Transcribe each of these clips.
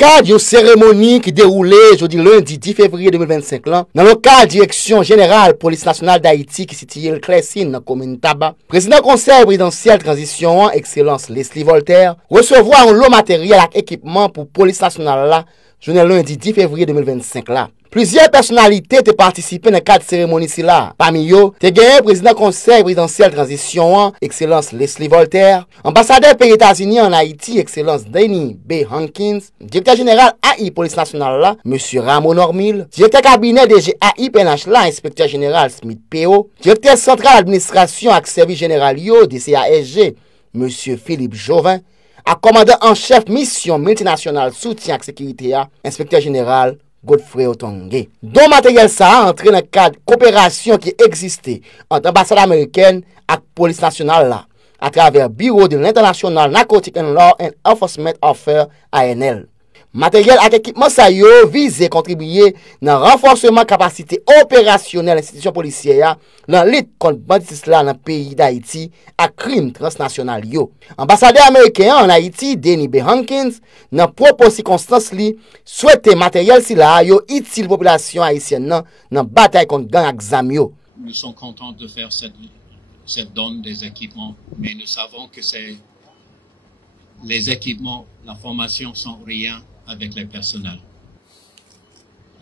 cadre d'une cérémonie qui déroulait jeudi lundi 10 février 2025, dans le cadre de la Direction Générale Police Nationale d'Haïti qui situe le Clessine dans la commune Tabac, président conseil présidentiel transition, Excellence Leslie Voltaire, recevoir un lot matériel et équipement pour Police Nationale là, jeudi lundi 10 février 2025 là. Plusieurs personnalités ont participé dans le cadre de cérémonie là. Parmi eux, tu as président conseil présidentiel transition, Excellence Leslie Voltaire, ambassadeur des États-Unis en Haïti, Excellence Danny B. Hankins, directeur général AI Police Nationale là, M. Ramon Normil, directeur cabinet DG AI PNH là, inspecteur général Smith P.O., directeur central administration et service général yo, DCASG, M. Philippe Jovin, à commandant en chef mission multinationale soutien et sécurité, inspecteur général Godfrey Otongue. Don matériel ça a entré dans le cadre de coopération qui existait entre l'ambassade américaine et la police nationale là, à travers le bureau de l'International Narcotic and Law and Enforcement Affairs ANL. Matériel et équipement ça yo vise contribuer dans le renforcement de capacité opérationnelle de l'institution policière dans la lutte contre banditisme dans le pays d'Haïti et crimes transnationaux yo. Ambassadeur américain en Haïti, Danny B. Hankins, dans propos circonstances li, souhaite matériel si la yo utile population haïtienne dans la bataille contre gang ak zam yo. Nous sommes contents de faire cette donne des équipements, mais nous savons que les équipements, la formation sont rien avec les personnels.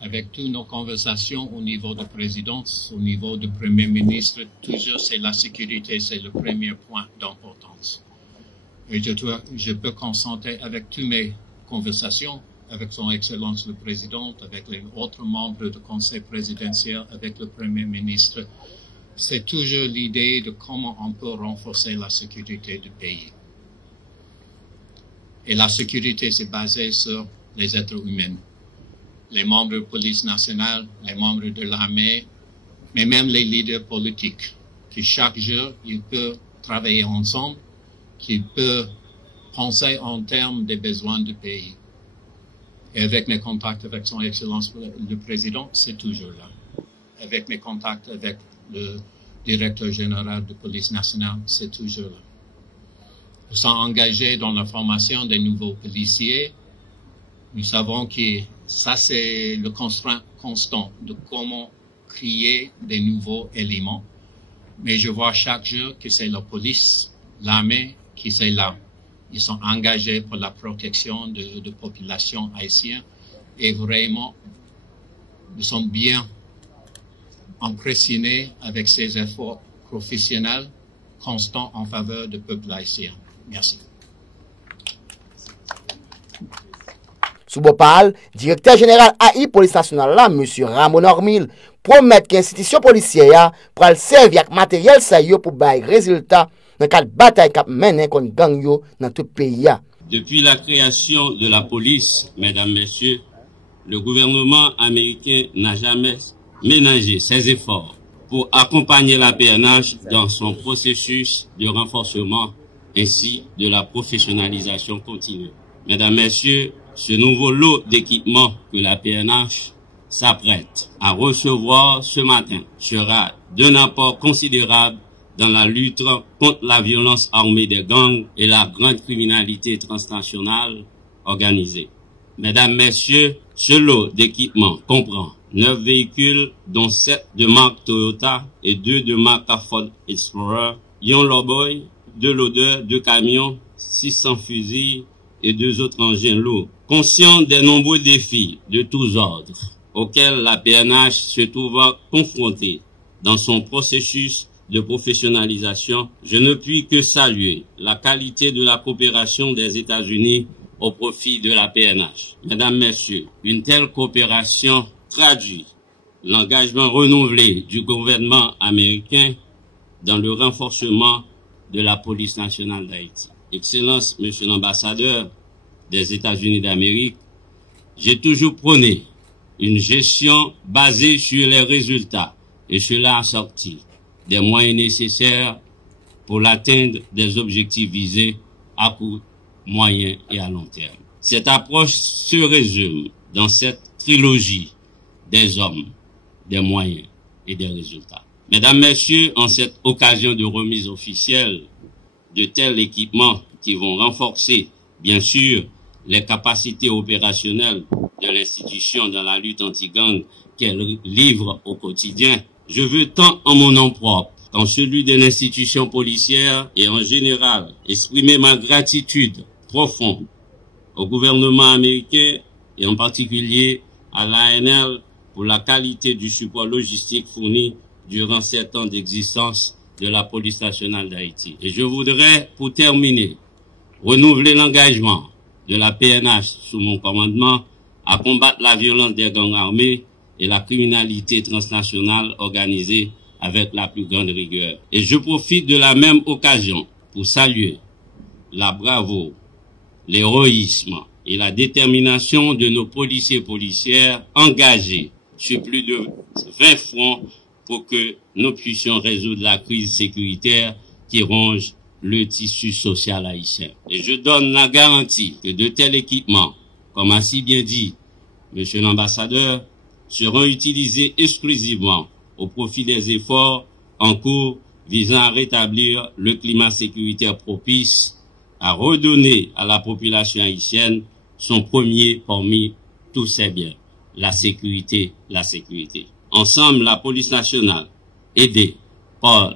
Avec toutes nos conversations au niveau de présidence, au niveau du Premier ministre, toujours c'est la sécurité, c'est le premier point d'importance. Et je peux consentir avec toutes mes conversations, avec son Excellence le Président, avec les autres membres du Conseil présidentiel, avec le Premier ministre. C'est toujours l'idée de comment on peut renforcer la sécurité du pays. Et la sécurité, c'est basé sur les êtres humains. Les membres de la police nationale, les membres de l'armée, mais même les leaders politiques, qui chaque jour, ils peuvent travailler ensemble, qui peuvent penser en termes des besoins du pays. Et avec mes contacts avec son Excellence le Président, c'est toujours là. Avec mes contacts avec le directeur général de la police nationale, c'est toujours là. Nous sommes engagés dans la formation des nouveaux policiers. Nous savons que ça, c'est le constraint constant de comment créer des nouveaux éléments. Mais je vois chaque jour que c'est la police, l'armée qui sont là. Ils sont engagés pour la protection de la population haïtienne. Et vraiment, nous sommes bien impressionnés avec ces efforts professionnels constants en faveur du peuple haïtien. Merci. Sous Bopal, directeur général AI Police Nationale là, M. Ramon Normil, promet que l'institution policière pourra servir avec matériel ça yo pour bailler résultat dans le cadre de bataille qu'a mené contre gang yo dans tout le pays. Depuis la création de la police, mesdames, messieurs, le gouvernement américain n'a jamais ménagé ses efforts pour accompagner la PNH dans son processus de renforcement ainsi de la professionnalisation continue. Mesdames, messieurs, ce nouveau lot d'équipements que la PNH s'apprête à recevoir ce matin sera d'un apport considérable dans la lutte contre la violence armée des gangs et la grande criminalité transnationale organisée. Mesdames, messieurs, ce lot d'équipements comprend 9 véhicules, dont 7 de marque Toyota et 2 de marque Ford Explorer, un Lowboy, 2 loaders, 2 camions, 600 fusils et 2 autres engins lourds. Conscient des nombreux défis de tous ordres auxquels la PNH se trouve confrontée dans son processus de professionnalisation, je ne puis que saluer la qualité de la coopération des États-Unis au profit de la PNH. Mesdames, messieurs, une telle coopération traduit l'engagement renouvelé du gouvernement américain dans le renforcement de la police nationale d'Haïti. Excellence, Monsieur l'ambassadeur des États-Unis d'Amérique, j'ai toujours prôné une gestion basée sur les résultats et cela assorti des moyens nécessaires pour l'atteinte des objectifs visés à court, moyen et à long terme. Cette approche se résume dans cette trilogie des hommes, des moyens et des résultats. Mesdames, Messieurs, en cette occasion de remise officielle de tels équipements qui vont renforcer, bien sûr, les capacités opérationnelles de l'institution dans la lutte anti-gang qu'elle livre au quotidien, je veux tant en mon nom propre qu'en celui de l'institution policière et en général exprimer ma gratitude profonde au gouvernement américain et en particulier à l'ANL pour la qualité du support logistique fourni durant 7 ans d'existence de la police nationale d'Haïti. Et je voudrais, pour terminer, renouveler l'engagement de la PNH sous mon commandement à combattre la violence des gangs armés et la criminalité transnationale organisée avec la plus grande rigueur. Et je profite de la même occasion pour saluer la bravoure, l'héroïsme et la détermination de nos policiers et policières engagés sur plus de 20 fronts pour que nous puissions résoudre la crise sécuritaire qui ronge le tissu social haïtien. Et je donne la garantie que de tels équipements, comme a si bien dit Monsieur l'ambassadeur, seront utilisés exclusivement au profit des efforts en cours visant à rétablir le climat sécuritaire propice à redonner à la population haïtienne son premier parmi tous ses biens, la sécurité, la sécurité. Ensemble, la police nationale, aidée par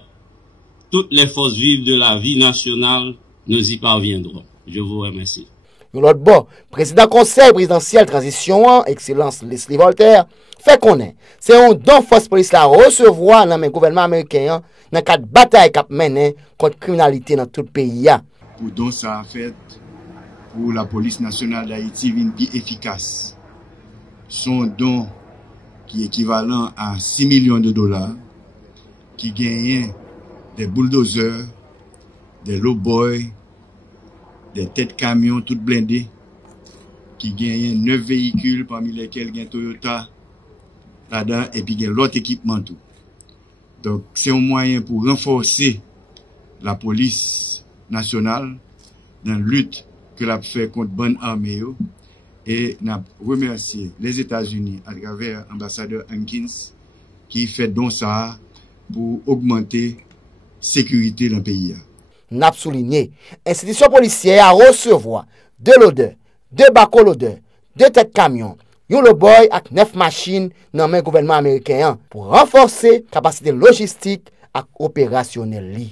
toutes les forces vives de la vie nationale, nous y parviendrons. Je vous remercie. L'autre bon, président conseil présidentiel transition, excellence Leslie Voltaire, fait connaître. C'est un don force police la recevoir dans le gouvernement américain dans le cadre de bataille qu'a mené contre la criminalité dans tout le pays. Pour don ça a fait pour la police nationale d'Haïti une plus efficace. Son don qui est équivalent à 6 millions de dollars, qui gagne des bulldozers, des low-boys, des têtes camions toutes blindées, qui gagne 9 véhicules parmi lesquels il y a Toyota là-dedans et puis il y a l'autre équipement tout. Donc c'est un moyen pour renforcer la police nationale dans la lutte que l'a fait contre bonne armée et n'a remercié les États-Unis à travers l'ambassadeur Hankins qui fait don ça pour augmenter la sécurité dans le pays. N'a souligné, institution policière a recevoir 2 loaders, 2 bateaux loaders, 2 têtes camions, un low-boy avec 9 machines dans le gouvernement américain pour renforcer la capacité logistique et opérationnelle.